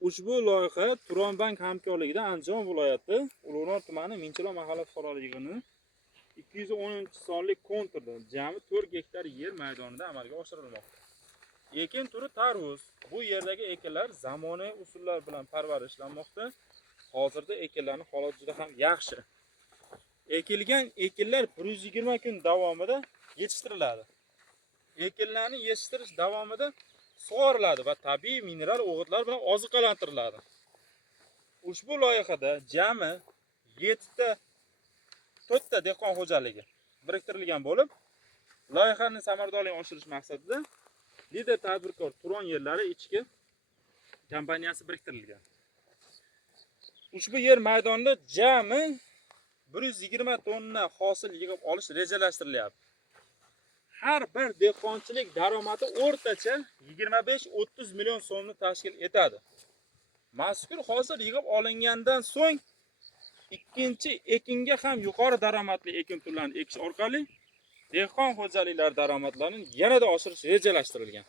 Ushbu loyiha Turonbank hamkorligida Andijon viloyati Ulug'nor tumani Mingchiloq mahalla fuqaroligini 210-sonli konturda jami 4 gektar yer maydonida amalga oshirilmoqda. Ekin turi tarvuz. Bu yerdagi ekinlar zamonaviy usullar bilan parvarishlanmoqda. Hozirda ekinlarning holati juda ham yaxshi. Ekilgan ekinlar 120 kun davomida yetishtiriladi. Ekinlarni yetishtirish davomida sug'oriladi va tabiiy mineral o'g'itlar bilan oziqlantiriladi. Ushbu loyihada jami 4 ta dehqon xo'jaligi biriktirilgan bo'lib, loyihaning samaradorligini oshirish maqsadida lider tadbirkor Turon yerlari ichki kompaniyasi biriktirilgan. Ushbu yer maydonida jami 120 tonna hosil yig'ib olish rejalashtirilyapti. Har bir dehqonchilik daromadi o'rtacha 25-30 million so'mni tashkil etadi. Mazkur hosil yig'ib olingandan so'ng ikkinchi ekinga ham yuqori daromadli ekin turlarini ekish orqali dehqon xo'jaliklari daromadlarini yanada oshirish rejalashtirilgan.